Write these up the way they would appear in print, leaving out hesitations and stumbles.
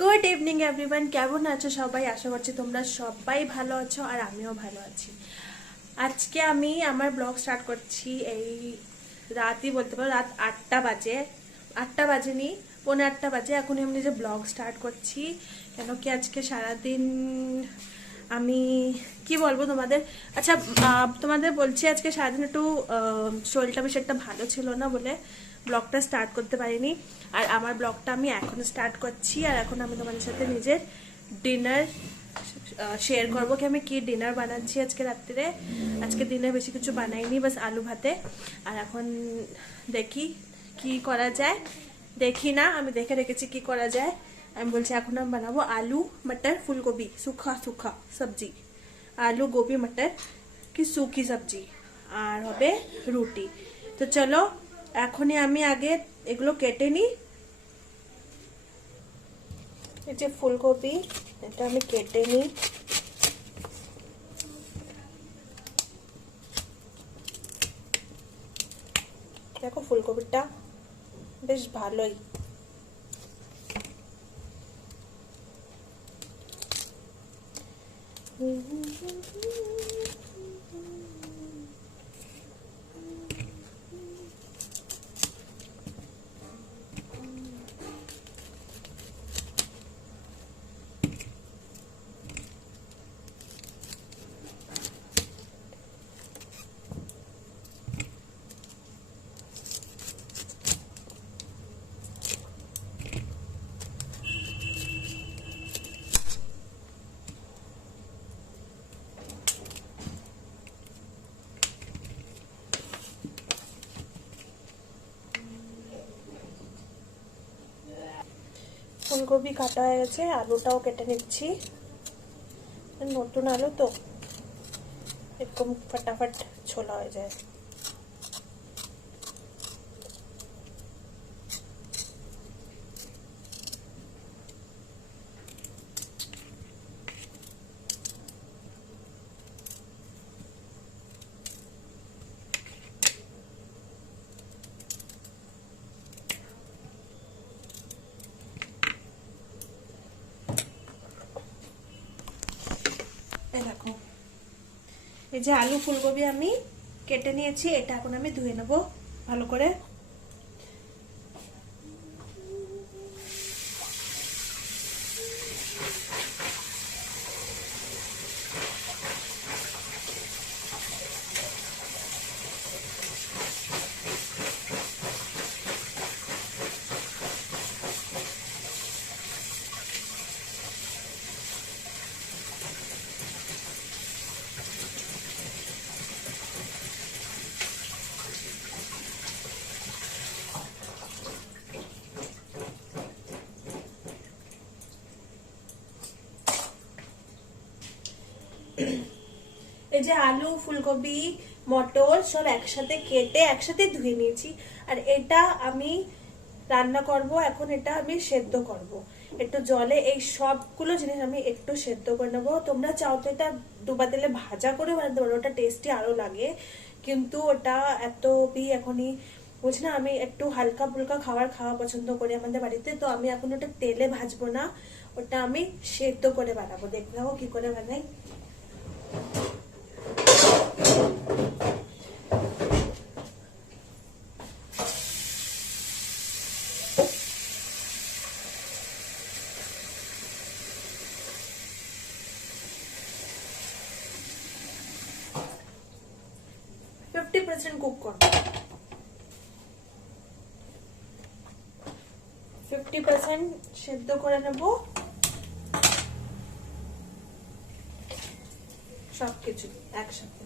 Good evening everyone, কেমন আছো সবাই? আশা করছি তোমরা সবাই ভালো আছো আর আমিও ভালো আছি। আজকে আমি আমার ব্লগ স্টার্ট করছি এই রাতই বলতে পারো, রাত 8টা বাজে। 8টা বাজেনি, 7:45 বাজে। এখন আমি নিজে ব্লগ স্টার্ট করছি কেন কি আজকে সারাদিন আমি কি বলবো তোমাদের। আচ্ছা, তোমাদের বলছি আজকে সারাদিন একটু শরীরটা বেশ একটা ভালো ছিল না বলে ব্লগটা স্টার্ট করতে পারিনি। আর আমার ব্লগটা আমি এখন স্টার্ট করছি। আর এখন আমি তোমাদের সাথে নিজের ডিনার শেয়ার করবো কি আমি কি ডিনার বানাচ্ছি আজকে রাত্রিরে। আজকে দিনে বেশি কিছু বানাইনি, বাস আলু ভাতে। আর এখন দেখি কি করা যায়, দেখি না, আমি দেখে রেখেছি কি করা যায়। আমি বলছি এখন আমি বানাবো আলু मटर फूलगोभी सूखा सूखा सब्जी, आलू गोभी मटर की सूखी सब्जी আর হবে রুটি। তো চলো এখনই আমি আগে এগুলো কেটে নিই। এই যে ফুলকপি, এটা আমি কেটে নিই। দেখো ফুলকপিটা বেশ ভালোই। ফুলকপি কাটা হয়ে গেছে, আলুটাও কেটে নিচ্ছি। নতুন আলু তো এরকম ফটাফট ছোলা হয়ে যায়। দেখো এই যে আলু ফুলকপি আমি কেটে নিয়েছি, এটা এখন আমি ধুয়ে নেবো ভালো করে। এই যে আলু ফুলকপি মটর সব একসাথে কেটে একসাথে ধুয়ে নিয়েছি। আর এটা আমি রান্না করব, এখন এটা আমি সেদ্ধ করব একটু জলে। এই সবগুলো জিনিস আমি একটু সেদ্ধ করে নেবো। তোমরা চাও তো এটা ডুবা তেলে ভাজা করে বানাতে পারো, ওটা টেস্টি আরো লাগে, কিন্তু ওটা এত এখনই বুঝি না। আমি একটু হালকা ফুলকা খাওয়া পছন্দ করি আমাদের বাড়িতে, তো আমি এখন ওটা তেলে ভাজবো না, ওটা আমি সেদ্ধ করে বানাবো। দেখতে হবে কি করে বানাই। কুক করবো, 50% সেদ্ধ করে নেব সবকিছু একসাথে।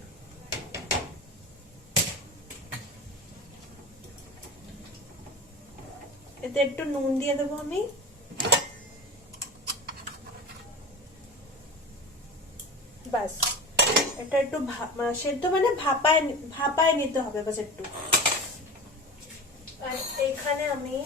এতে একটু নুন দিয়ে দেবো আমি। বাস, এটা একটু সেদ্ধ মানে ভাপায় নিতে হবে বাস একটু। আর এখানে আমি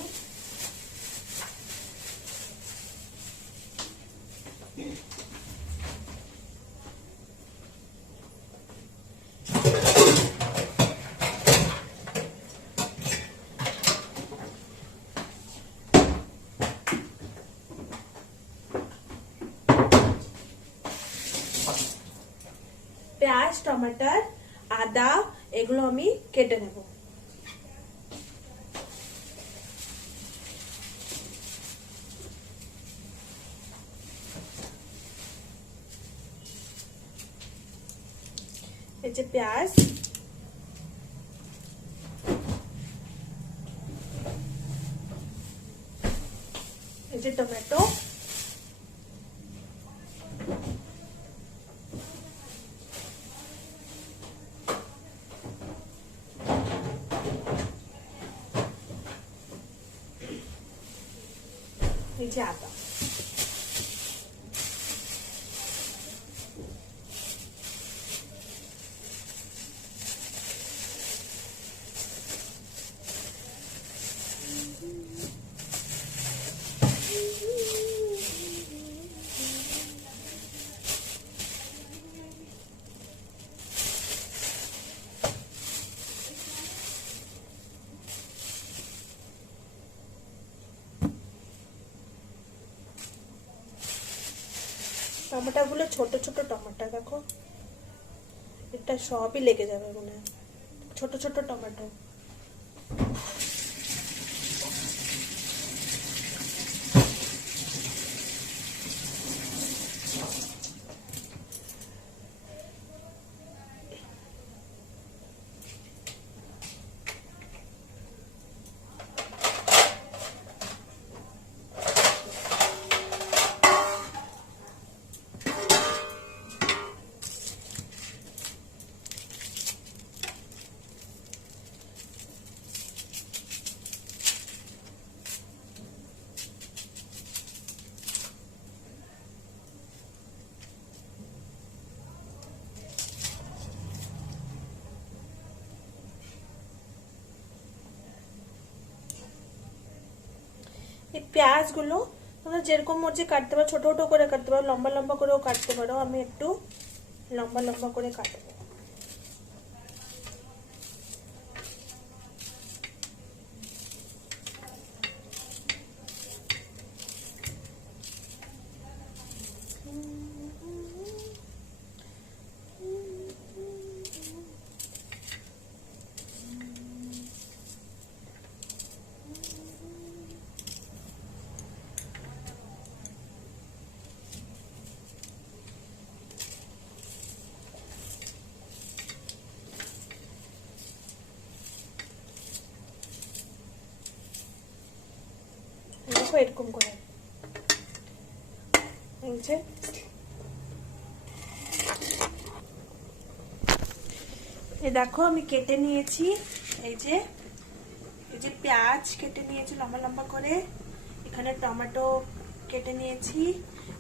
পেঁয়াজ, টমেটোর, আদা এগুলো আমি কেটে নেব। এই যে পেঁয়াজ, এই যে টমেটো, এই যে আদা। টমেটো গুলো ছোট ছোট টমেটো, দেখো এটা সবই লেগে যাবে মনে হয়, ছোট ছোট টমেটো। এই পেঁয়াজগুলো তোমরা যেরকম মর্জি কাটতে পারো, ছোট ছোট করে কাটতে পারো, লম্বা লম্বা করেও কাটতে পারো। আমি একটু লম্বা লম্বা করে কাটবো। এরকম করে এই যে দেখো আমি কেটে নিয়েছি। এই যে পেঁয়াজ কেটে নিয়েছি লম্বা লম্বা করে, এখানে টমেটো কেটে নিয়েছি,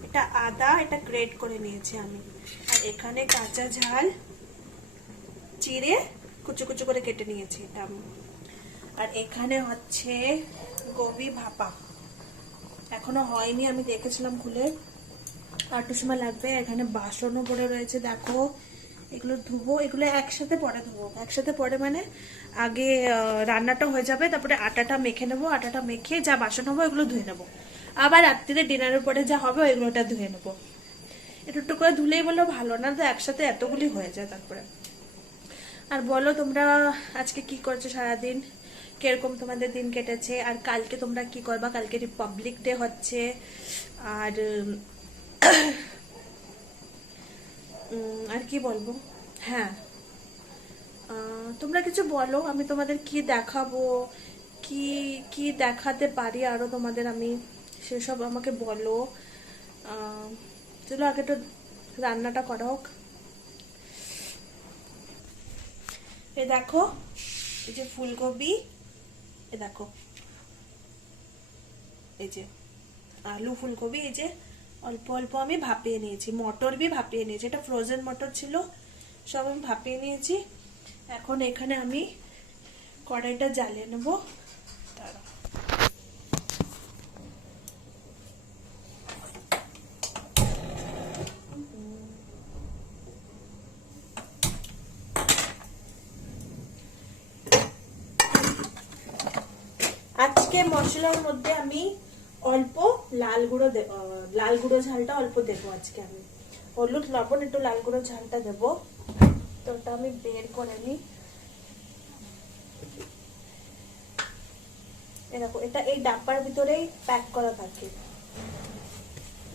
এটা আদা, এটা গ্রেট করে নিয়েছি আমি, আর এখানে কাঁচা ঝাল চিড়ে কুচু কুচু করে কেটে নিয়েছি এটা আমি। আর এখানে হচ্ছে গোবি ভাপা, এখনো হয়নি, আমি দেখেছিলাম খুলে, আর একটু সময় লাগবে। এখানে বাসনও পড়ে রয়েছে, দেখো এগুলো ধুবো, এগুলো একসাথে পরে ধুবো। একসাথে পরে মানে আগে রান্নাটা হয়ে যাবে, তারপরে আটাটা মেখে নেবো, আটাটা মেখে যা বাসন হবো এগুলো ধুয়ে নেবো, আবার রাত্রিরে ডিনারের পরে যা হবে ওইগুলোটা ধুয়ে নেবো। একটু করে ধুলেই বলো ভালো, না তো একসাথে এতগুলি হয়ে যায়। তারপরে আর বলো তোমরা আজকে কি করছো সারাদিন, কিরকম তোমাদের দিন কেটেছে, আর কালকে তোমরা কি করবা? কালকে রিপাবলিক ডে হচ্ছে। আর আর কি বলবো, হ্যাঁ তোমরা কিছু বলো, আমি তোমাদের কি দেখাবো, কি কি দেখাতে পারি আরো তোমাদের, আমি সেসব আমাকে বলো। চলো আগে তো রান্নাটা করা হোক। এই দেখো এই যে ফুলকপি, এ দেখো এই যে আলু ফুলকপি, এই যে অল্প অল্প আমি ভাপিয়ে নিয়েছি, মটর বি ভাপিয়ে নিয়েছি, এটা ফ্রোজেন মটর ছিল, সব আমি ভাপিয়ে নিয়েছি। এখন এখানে আমি কড়াইটা জ্বালিয়ে নেবো। আজকে মশলার মধ্যে আমি অল্প লাল গুঁড়ো ঝালটা অল্প দেবো আজকে আমি, হলুদ লবণ একটু লাল গুঁড়ো ঝালটা দেবো। তো ওটা আমি বের করে নিই। এরকম এটা এই ডাব্বার ভিতরেই প্যাক করা থাকে,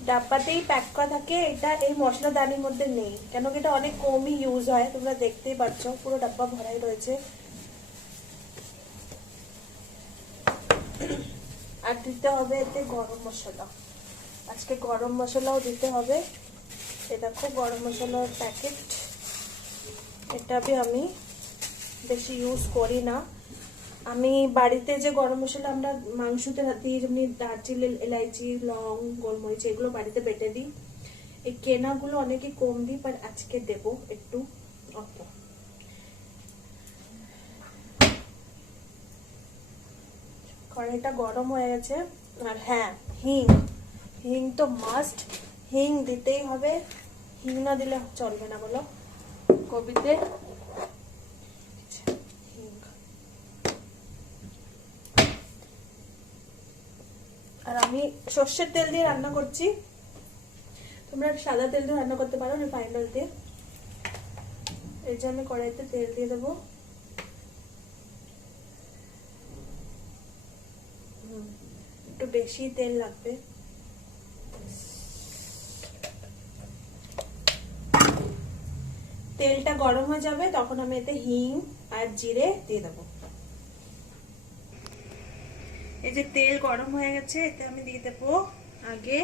ডাব্বাতেই প্যাক করা থাকে। এটা এই মশলাদানির মধ্যে নেই, কেন কি এটা অনেক কমই ইউজ হয়, তোমরা দেখতেই পাচ্ছ পুরো ডাব্বা ভরাই রয়েছে। আর দিতে হবে এতে গরম মশলা, আজকে গরম মশলাও দিতে হবে। এটা খুব গরম মশলার প্যাকেট, এটা আমি বেশি ইউজ করি না। আমি বাড়িতে যে গরম মশলা আমরা মাংসতে দিই, যেমনি দারচিনি, এলাইচি, লং, গোলমরিচ, এগুলো বাড়িতে বেটে দিই। এই কেনাগুলো অনেকে কম দিই, বাট আজকে দেব একটু অল্প। কড়াইটা গরম হয়ে গেছে। আর হ্যাঁ, হিং, হিং তো মাস্ট, হিং দিতেই হবে, হিং না দিলে চলবে না বলো কবিতে। আর আমি সর্ষের তেল দিয়ে রান্না করছি, তোমরা সাদা তেল দিয়ে রান্না করতে পারো, রিফাইন্ড অয়েল দিয়ে। এই যে আমি কড়াইতে তেল দিয়ে দেবো। একটু বেশি তেল লাগবে। তেলটা গরম হয়ে যাবে, তখন আমি এতে হিং আর জিরে দিয়ে দেবো। এই যে তেল গরম হয়ে গেছে, এতে আমি দিয়ে দেবো আগে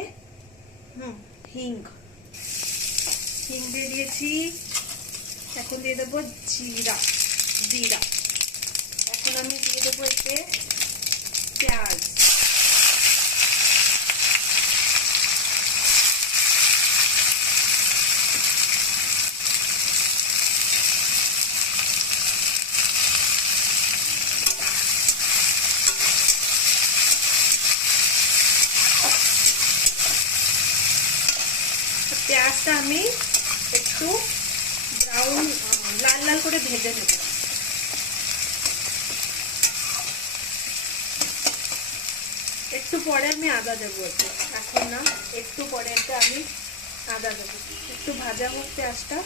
হিং, হিং দিয়ে দিয়েছি। এখন দিয়ে দেবো জিরা, জিরা। এখন আমি দিয়ে দেবো এতে পেঁয়াজ, পেঁয়াজটা আমি একটু ব্রাউন লাল লাল করে ভেজে নেব। একটু পরে আমি আদা দেবো এতে, এখন না, একটু পরে এতে আমি আদা দেবো। একটু ভাজা হোক পেঁয়াজটা।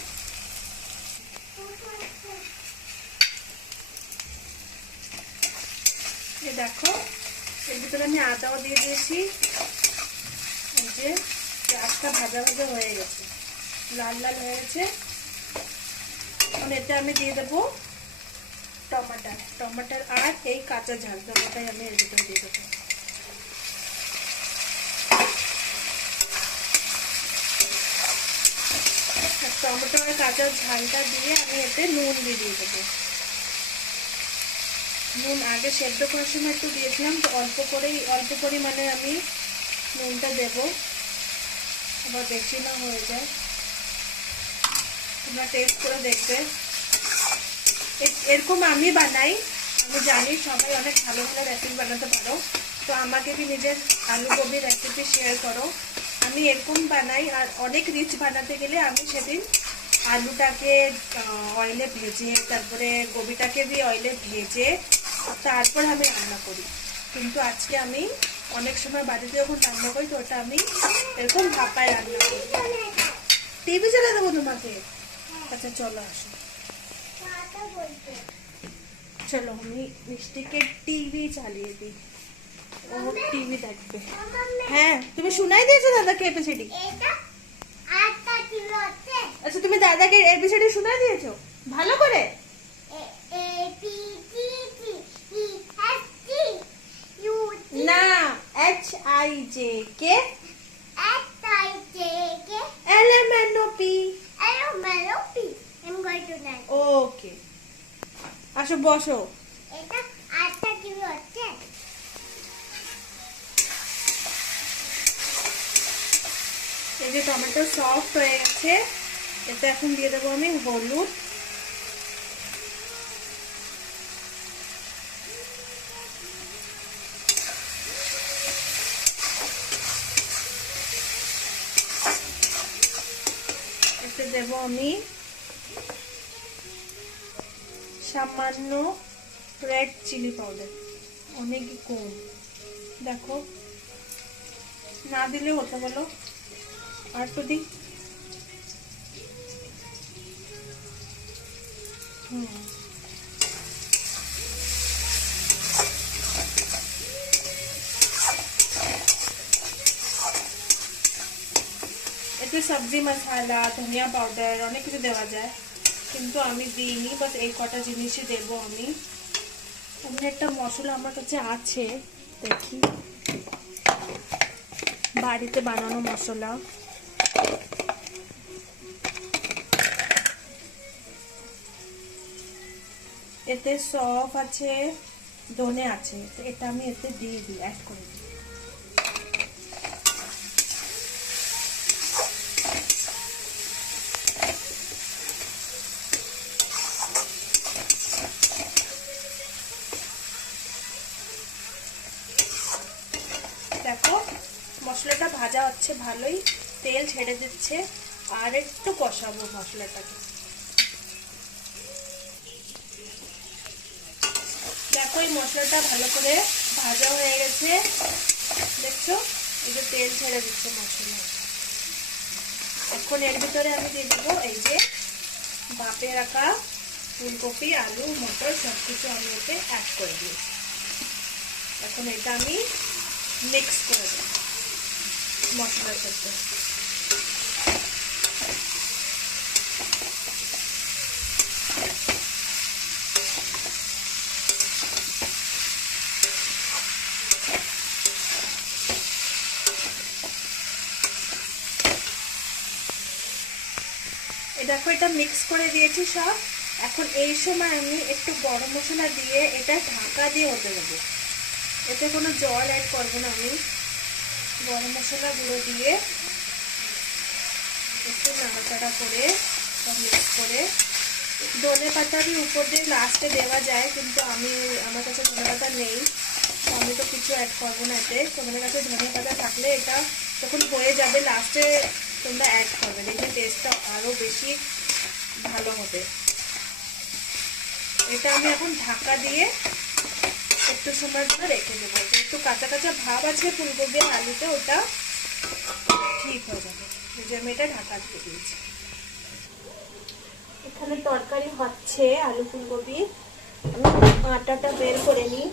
দেখো এর ভিতরে আমি আদাও দিয়ে দিয়েছি। এই যে পেঁয়াজটা ভাজা ভাজা হয়ে গেছে, লাল লাল হয়ে গেছে। এখন এতে আমি দিয়ে দেবো টমাটার, টমাটার আর এই কাঁচা ঝাল দুটোটাই আমি এর ভিতরে দিয়ে দেবো। টমেটো আর কাঁচা ঝালটা দিয়ে আমি এতে নুন দিয়ে দেবো। নুন আগে সেদ্ধ করার সময় একটু দিয়েছিলাম, তো অল্প পরিমাণে আমি নুনটা দেব, আবার বেশি না হয়ে যায়। তোমরা টেস্ট করে দেখবে। এরকম আমি বানাই, আমি জানি সবাই অনেক ভালো ভালো রেসিপি বানাতে পারো, তো আমাকে भी নিজের আলু গোবি রেসিপি শেয়ার করো। আমি এরকম বানাই। আর অনেক রিচ বানাতে গেলে আমি সেদিন আলুটাকে অয়েলে ভেজে, তারপরে গোবিটাকে भी অয়েলে ভেজে, তারপর আমি রান্না করি। কিন্তু আজকে আমি অনেক সময় বাড়িতে যখন রান্না করি, তো ওটা আমি এরকম ভাপায় রান্না করি। টিভি চালা দেবো তোমাকে? আচ্ছা চলো আসো, চলো আমি মিষ্টিকে টিভি চালিয়ে দিই, ও টিভি দেখবে। হ্যাঁ তুমি শুনাই দিয়েছো দাদাকে এবিসিডি? আচ্ছা তুমি দাদাকে এবিসিডি শুনাই দিয়েছো ভালো করে? না, HIJK LMNOP। ওকে আসো বসো। এই যে টমেটো সফট হয়ে গেছে, এতে এখন দিয়ে দেবো আমি হলুদ, এতে দেব আমি সামান্য রেড চিলি পাউডার, অনেকই কম, দেখো না দিলে হতে বলো, আর তো দিই। এতে সবজি মশলা, ধনিয়া পাউডার অনেক কিছু দেওয়া যায়, কিন্তু আমি দিইনি, বাস এই কটা জিনিসই দেবো আমি। এমনি একটা মশলা আমার কাছে আছে, দেখি, বাড়িতে বানানো মশলা। এতে সফ আছে, ধনে আছে, তো এটা আমি এতে দিয়ে দিই, অ্যাড করে দিই। দেখো মশলাটা ভাজা হচ্ছে, ভালোই তেল ছেড়ে দিচ্ছে, আর একটু কষাবো মশলাটাকে। দেখো এই মশলাটা ভালো করে ভাজা হয়ে গেছে, দেখছো এই যে তেল ছেড়ে দিচ্ছে মশলা। এখন এর ভিতরে আমি দিয়ে দেবো এই যে ভাপে রাখা ফুলকপি, আলু, মটর সবকিছু আমি এতে অ্যাড করে দিয়েছি। এখন এটা আমি মিক্স করে দেব মশলার সাথে। দেখো এটা মিক্স করে দিয়েছি সব। এখন এই সময় আমি একটু গরম মশলা দিয়ে এটা ঢাকা দিয়ে হতে দেবো। এতে কোনো জল অ্যাড করবো না আমি। গরম মশলা গুঁড়ো দিয়ে একটু নাড়াচাড়া করে সব মিক্স করে, ধনে পাতা আমি উপর দিয়ে লাস্টে দেওয়া যায়, কিন্তু আমার কাছে ধনে পাতা নেই, তো আমি তো কিছু অ্যাড করবো না এতে। তোমাদের কাছে ধনে পাতা থাকলে এটা যখন হয়ে যাবে লাস্টে তোমরা অ্যাড করবে, দেখবে টেস্টটা আরও বেশি ভালো হবে। এটা আমি এখন ঢাকা দিয়ে একটু সময় জন্য রেখে দেবো, একটু কাঁচা কাঁচা ভাব আছে ফুলকপি আর আলুতে, ওটা ঠিক হয়ে যাবে। যে আমি এটা ঢাকা দিয়ে দিয়েছি। এখানে তরকারি হচ্ছে আলু ফুলকপি, আমি আটাটা বের করে নিই।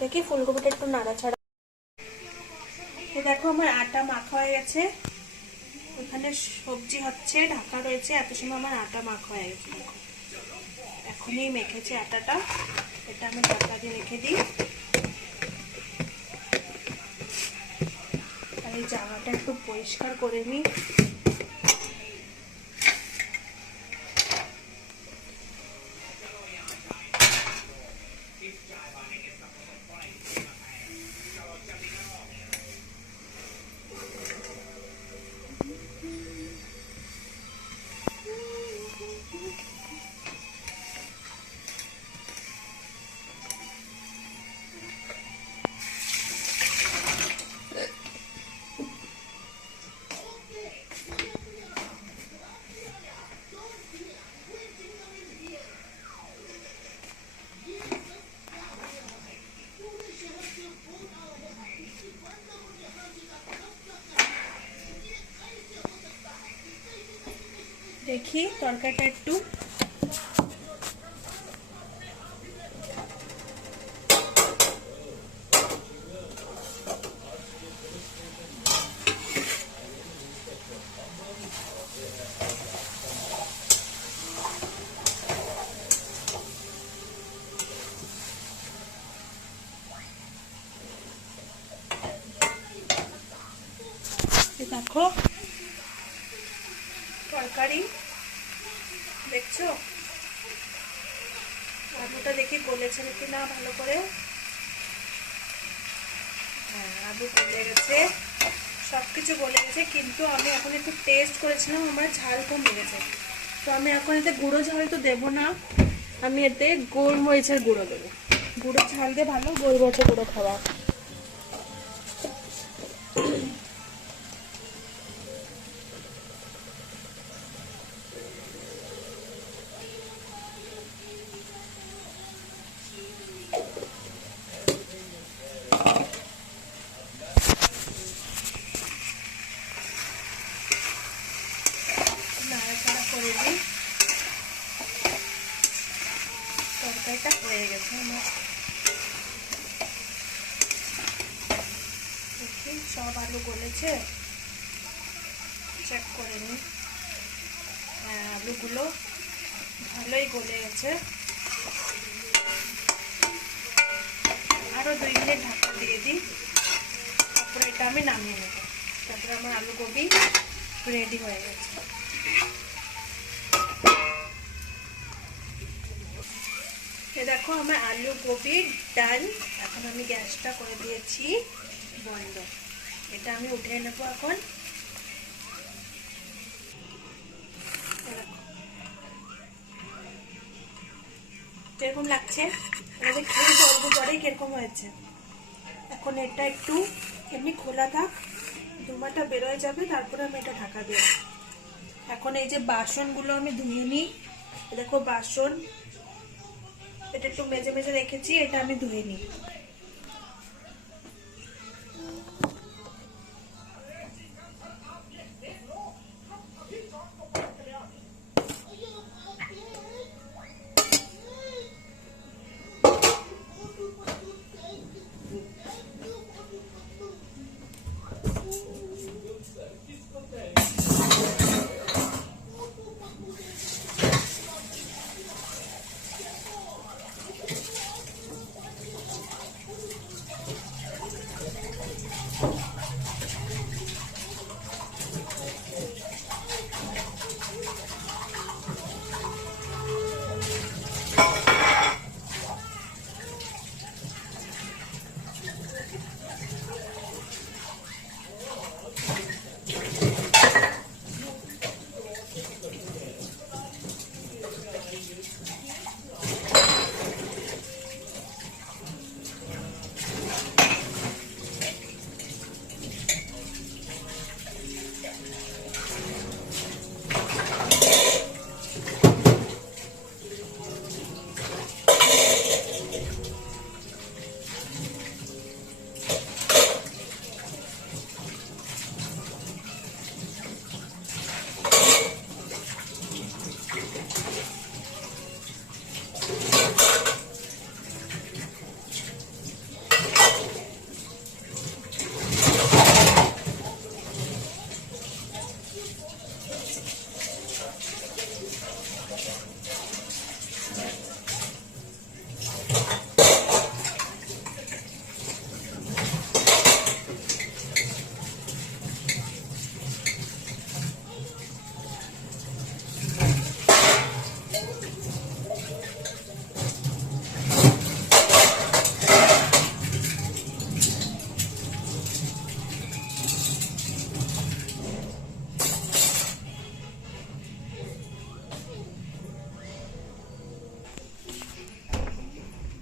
দেখি ফুলকপিটা একটু নাড়াচাড়া। দেখো আমার আটা মাখা হয়ে গেছে, ওখানে সবজি হচ্ছে, ঢাকা রয়েছে, এত সময় আমার আটা মাখা হয়ে গেছে। দেখো এখনই মেখেছে আটাটা, এটা আমি ঢাকা দিয়ে রেখে দিই। আর এই জায়গাটা একটু পরিষ্কার করে নিই। দেখি তরকারিটা একটু দেখো তরকারি, দেখছো আলুটা দেখি গলেছে নাকি না ভালো করে। হ্যাঁ, আলু গলে গেছে, সবকিছু গলে গেছে, কিন্তু আমি এখন একটু টেস্ট করেছিলাম, আমার ঝাল কম লেগেছে। তো আমি এখন এতে গুঁড়ো ঝাল তো দেবো না, আমি এতে গোলমরিচের গুঁড়ো দেবো। গুঁড়ো ঝাল দিয়ে ভালো গোলমরিচের গুঁড়ো খাওয়া। নাড়াচাড়া করে দিই। তরকারিটা হয়ে গেছে আমার। দেখি সব আলু গলেছে, চেক করে নিই। হ্যাঁ, আলুগুলো ভালোই গলে গেছে। আরও 2 মিনিট ঢাকা দিয়ে দিই, তারপরে এটা আমি নামিয়ে নেব। তারপরে আমার আলু গোবি রেডি হয়ে গেছে। দেখো আমার আলু গোবি ডান। এখন আমি গ্যাসটা করে দিয়েছি বন্ধ। এটা আমি উঠিয়ে নেব এখন। কিরকম লাগছে এটা খেয়ে বলবো পরে কিরকম হয়েছে। এখন এটা একটু এমনি খোলা থাক, ধোঁয়াটা বেরোয় যাবে, তারপরে আমি এটা ঢাকা দেব। এখন এই যে বাসনগুলো আমি ধুয়ে নিই। দেখো বাসন এটা একটু মেজে মেজে রেখেছি, এটা আমি ধুয়ে নিই।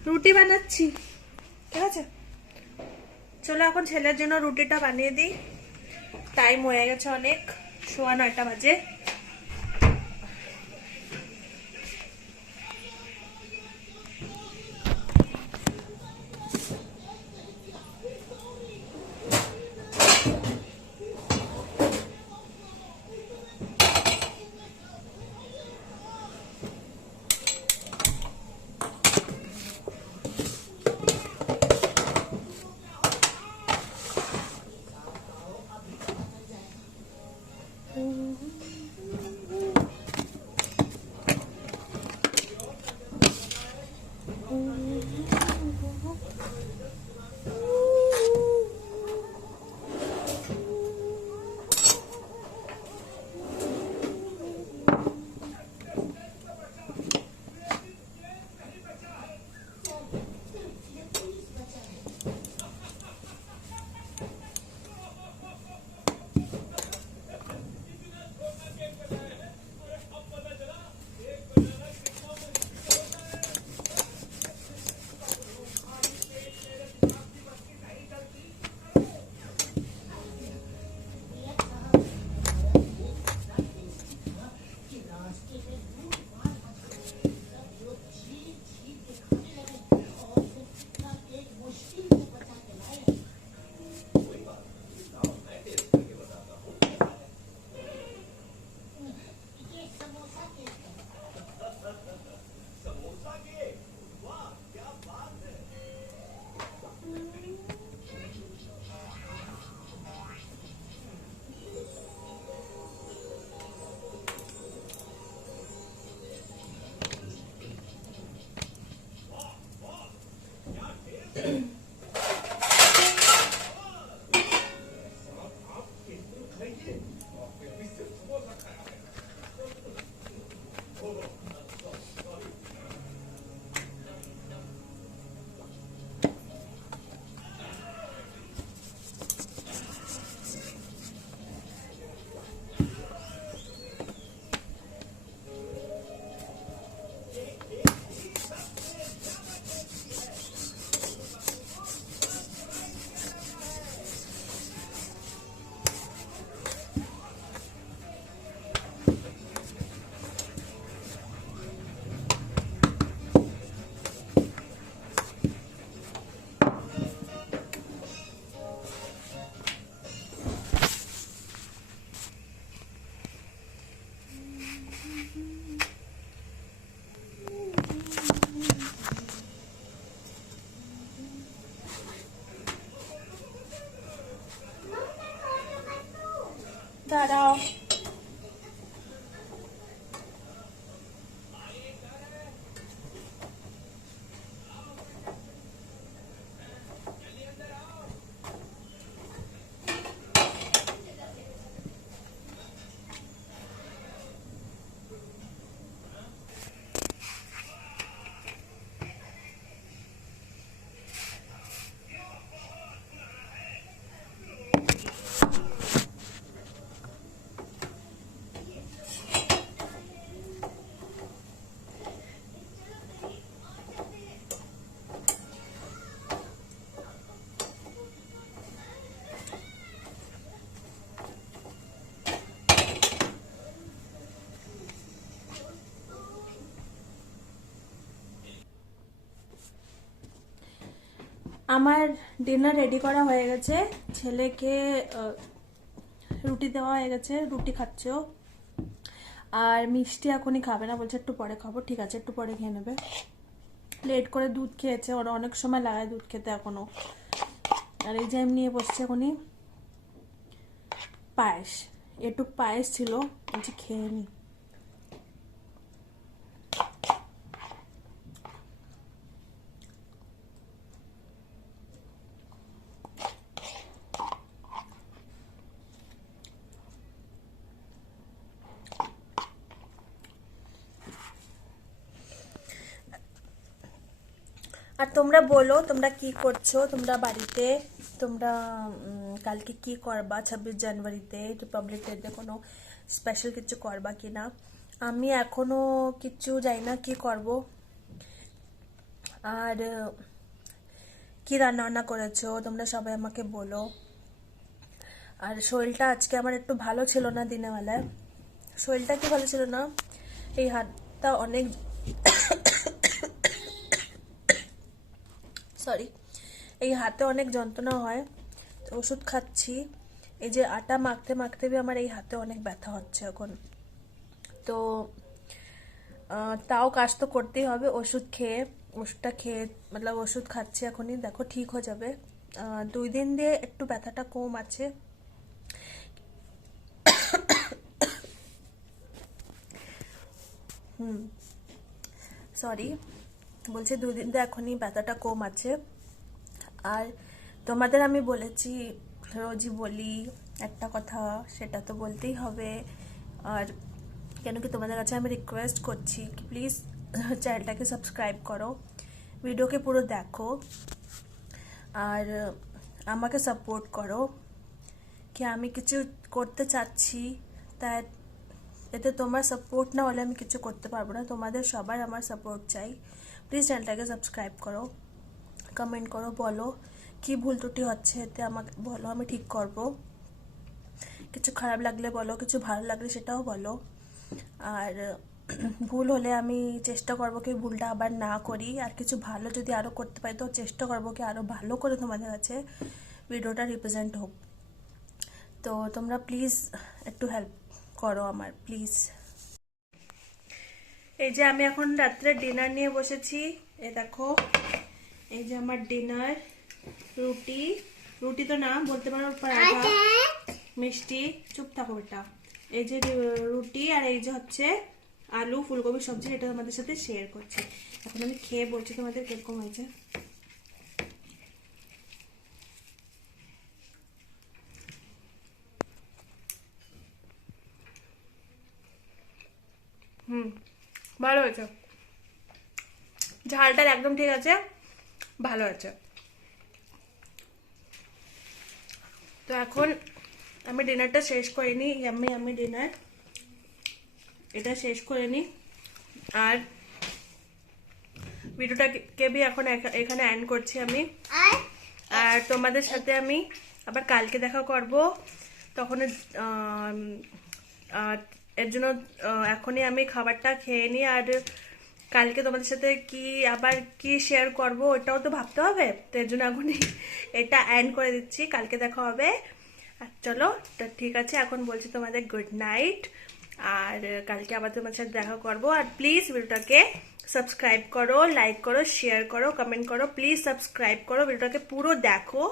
রুটি বানাচ্ছি, ঠিক আছে? চলো এখন ছেলের জন্য রুটিটা বানিয়ে দিই। টাইম হয়ে গেছে অনেক, 9:15 বাজে। দাঁড়াও। আমার ডিনার রেডি করা হয়ে গেছে, ছেলেকে রুটি দেওয়া হয়ে গেছে, রুটি খাচ্ছে ও। আর মিষ্টি এখনই খাবে না, বলছে একটু পরে খাবো। ঠিক আছে, একটু পরে খেয়ে নেবে। লেট করে দুধ খেয়েছে, ওরা অনেক সময় লাগায় দুধ খেতে এখনো। আর এই যে আমি নিয়ে বসছে এখনই পায়েস, একটু পায়েস ছিল, বলছি খেয়ে নি। আর তোমরা বলো, তোমরা কি করছো, তোমরা বাড়িতে, তোমরা কালকে কি করবা 26 জানুয়ারিতে রিপাবলিক ডেতে, কোনো স্পেশাল কিছু করবা কিনা। আমি এখনো কিছু জানি না কি করব। আর কি রান্না বান্না করেছো তোমরা সবাই আমাকে বলো। আর শরীরটা আজকে আমার একটু ভালো ছিল না, দিনের বেলায় শরীরটা কি ভালো ছিল না, এই হাতটা অনেক সরি, এই হাতে অনেক যন্ত্রণা হয়, তো ওষুধ খাচ্ছি। এই যে আটা মাখতে মাখতে भी আমার এই হাতে অনেক ব্যথা হচ্ছে এখন। তো তাও কাজ তো করতেই হবে, ওষুধটা খেয়ে मतलब ওষুধ খাচ্ছি এখনই, দেখো ঠিক হয়ে যাবে। 2 দিন দিয়ে একটু ব্যথাটা কম আছে। সরি, বলছি 2 দিন দিয়ে এখনই ব্যথাটা কম আছে। আর তোমাদের আমি বলেছি, রোজই বলি একটা কথা, সেটা তো বলতেই হবে। আর কেন কি তোমাদের কাছে আমি রিকোয়েস্ট করছি কি প্লিজ চ্যানেলটাকে সাবস্ক্রাইব করো, ভিডিওকে পুরো দেখো, আর আমাকে সাপোর্ট করো। কি আমি কিছু করতে চাচ্ছি, তাই এতে তোমার সাপোর্ট না হলে আমি কিছু করতে পারবো না। তোমাদের সবার আমার সাপোর্ট চাই। প্লিজ চ্যানেলটাকে সাবস্ক্রাইব করো, কমেন্ট করো, বলো কি ভুল ত্রুটি হচ্ছে, এতে আমাকে বলো, আমি ঠিক করব। কিছু খারাপ লাগলে বলো, কিছু ভালো লাগলে সেটাও বলো। আর ভুল হলে আমি চেষ্টা করবো কি ভুলটা আবার না করি, আর কিছু ভালো যদি আরও করতে পারি তো চেষ্টা করবো কি আরও ভালো করে তোমাদের কাছে ভিডিওটা রিপ্রেজেন্ট হোক। তো তোমরা প্লিজ একটু হেল্প করো আমার, প্লিজ। এই যে আমি এখন রাত্রে ডিনার নিয়ে বসেছি, এ দেখো এই যে আমার ডিনার, রুটি, রুটি তো না বলতে পারো, পরাঠা, মিষ্টি, চুপ থাকো বেটা। এই যে রুটি আর এই যে হচ্ছে আলু ফুলকপি সবজি, এটা তোমাদের সাথে শেয়ার করছি। এখন আমি খেয়ে বলছি তোমাদের কিরকম হয়েছে। ভালো হয়েছে, ঝালটার একদম ঠিক আছে, ভালো আছে। তো এখন আমি ডিনারটা শেষ করে নিই, আমি ডিনার এটা শেষ করে নিই, আর ভিডিওটাকে বি এখন এখানে এন্ড করছি আমি। আর তোমাদের সাথে আমি আবার কালকে দেখা করব, তখন এর জন্য এখনই আমি খাবারটা খেয়ে নিই। আর কালকে তোমাদের সাথে কি আবার কি শেয়ার করব ওটাও তো ভাবতে হবে, তো এর জন্য এখনই এটা এন্ড করে দিচ্ছি, কালকে দেখা হবে। আর চলো ঠিক আছে, এখন বলছি তোমাদের গুড নাইট, আর কালকে আবার তোমার সাথে দেখা করব। আর প্লিজ ভিডিওটাকে সাবস্ক্রাইব করো, লাইক করো, শেয়ার করো, কমেন্ট করো, প্লিজ সাবস্ক্রাইব করো, ভিডিওটাকে পুরো দেখো।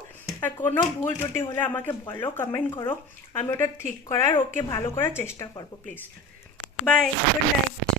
আর কোনো ভুল ত্রুটি হলে আমাকে বলো, কমেন্ট করো, আমি ওটা ঠিক করার, ওকে ভালো করার চেষ্টা করবো। Please bye, good night.